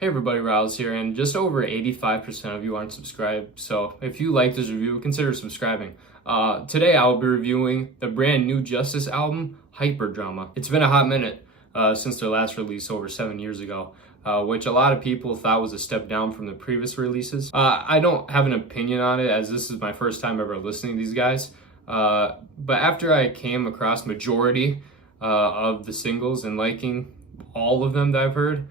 Hey everybody, Riles here, and just over 85% of you aren't subscribed, so if you like this review, consider subscribing. Today I'll be reviewing the brand new Justice album, Hyperdrama. It's been a hot minute since their last release over 7 years ago, which a lot of people thought was a step down from the previous releases. I don't have an opinion on it, as this is my first time ever listening to these guys, but after I came across majority of the singles and liking all of them that I've heard,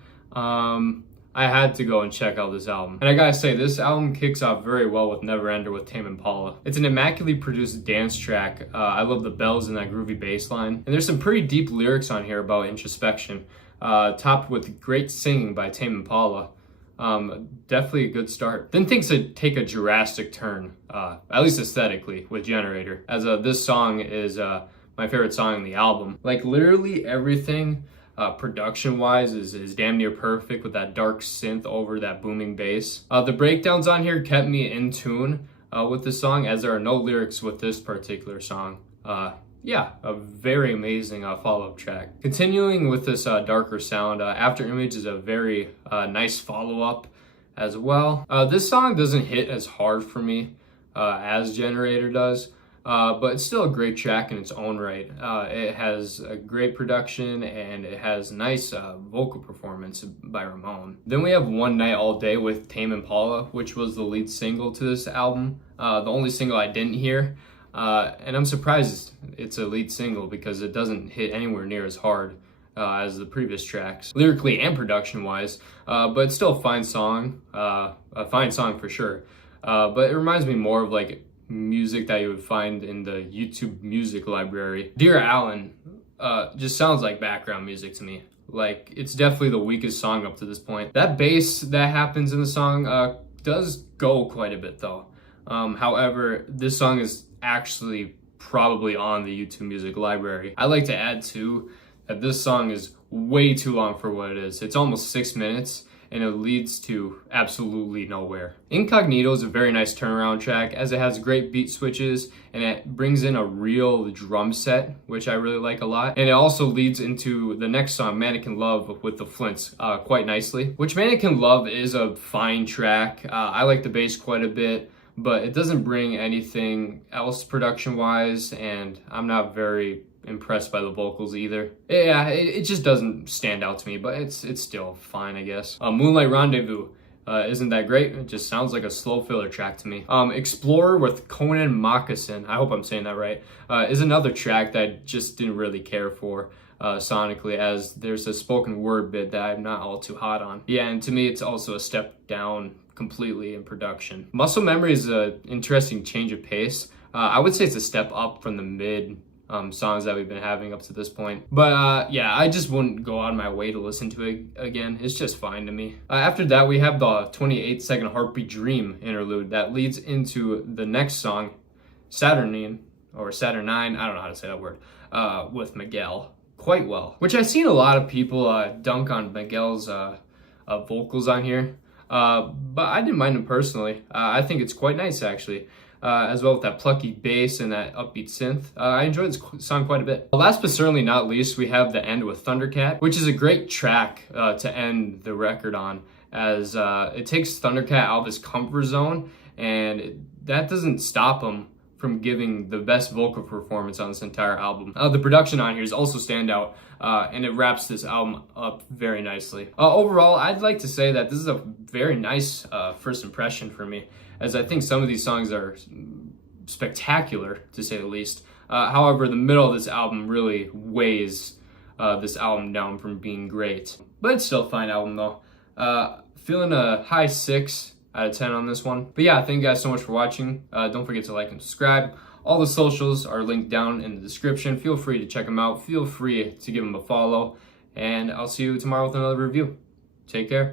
I had to go and check out this album. And I gotta say, this album kicks off very well with Neverender with Tame Impala. It's an immaculately produced dance track. I love the bells and that groovy bass line. And there's some pretty deep lyrics on here about introspection, topped with great singing by Tame Impala. Definitely a good start. Then things take a drastic turn, at least aesthetically, with Generator, as this song is my favorite song on the album. Like, literally everything production-wise is damn near perfect, with that dark synth over that booming bass. The breakdowns on here kept me in tune with the song, as there are no lyrics with this particular song. Yeah, a very amazing follow-up track. Continuing with this darker sound, After Image is a very nice follow-up as well. This song doesn't hit as hard for me as Generator does, but it's still a great track in its own right. It has a great production, and it has nice vocal performance by Ramon. Then we have One Night All Day with Tame Impala, which was the lead single to this album. The only single I didn't hear, and I'm surprised it's a lead single because it doesn't hit anywhere near as hard as the previous tracks, lyrically and production-wise, but it's still a fine song for sure. But it reminds me more of like music that you would find in the YouTube music library. Dear Allen just sounds like background music to me. Like, it's definitely the weakest song up to this point. That bass that happens in the song does go quite a bit though. However, this song is actually probably on the YouTube music library. I like to add too that this song is way too long for what it is. It's almost 6 minutes, and it leads to absolutely nowhere. Incognito is a very nice turnaround track, as it has great beat switches, and it brings in a real drum set, which I really like a lot. And it also leads into the next song, Mannequin Love, with the Flints, quite nicely. Which Mannequin Love is a fine track. I like the bass quite a bit, but it doesn't bring anything else production-wise, and I'm not very impressed by the vocals either. Yeah, it just doesn't stand out to me, but it's still fine, I guess. Moonlight Rendezvous isn't that great. It just sounds like a slow filler track to me. Explorer with Conan Moccasin, I hope I'm saying that right, is another track that I just didn't really care for sonically, as there's a spoken word bit that I'm not all too hot on. Yeah, and to me it's also a step down completely in production. Muscle Memory is an interesting change of pace. I would say it's a step up from the mid songs that we've been having up to this point. But yeah, I just wouldn't go out of my way to listen to it again. It's just fine to me. After that, we have the 28-second Heartbeat Dream interlude that leads into the next song, Saturnine, I don't know how to say that word, with Miguel, quite well. Which I've seen a lot of people dunk on Miguel's vocals on here, but I didn't mind them personally. I think it's quite nice, actually. As well with that plucky bass and that upbeat synth. I enjoyed this song quite a bit. Last but certainly not least, we have the end with Thundercat, which is a great track to end the record on, as it takes Thundercat out of his comfort zone, and that doesn't stop him from giving the best vocal performance on this entire album. The production on here is also standout, and it wraps this album up very nicely. Overall, I'd like to say that this is a very nice first impression for me, as I think some of these songs are spectacular, to say the least. However, the middle of this album really weighs this album down from being great. But it's still a fine album though. Feeling a high 6 out of 10 on this one. But yeah, thank you guys so much for watching. Don't forget to like and subscribe. All the socials are linked down in the description. Feel free to check them out. Feel free to give them a follow. And I'll see you tomorrow with another review. Take care.